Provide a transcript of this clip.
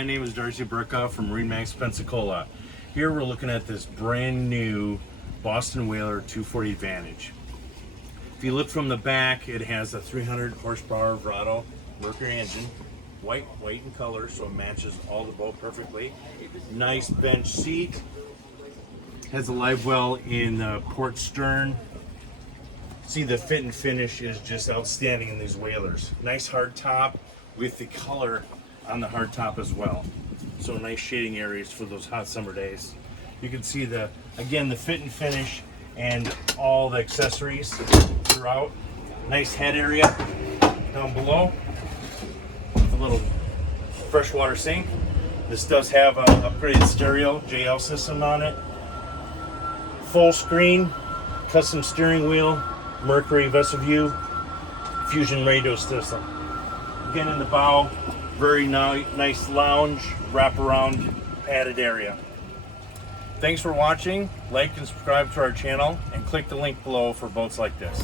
my name is Darcy Burkoff from MarineMax Pensacola. Here we're looking at this brand new Boston Whaler 240 Vantage. If you look from the back, it has a 300 horsepower Verado Mercury engine, white in color, so it matches all the boat perfectly. Nice bench seat, has a live well in the port stern. See, the fit and finish is just outstanding in these Whalers. Nice hard top with the color on the hard top as well. So nice shading areas for those hot summer days. You can see the fit and finish and all the accessories throughout. Nice head area down below with a little freshwater sink. This does have a upgraded stereo JL system on it. Full screen, custom steering wheel, Mercury vessel view, fusion radio system. Again, in the bow, very nice lounge, wraparound padded area. Thanks for watching. Like and subscribe to our channel and click the link below for boats like this.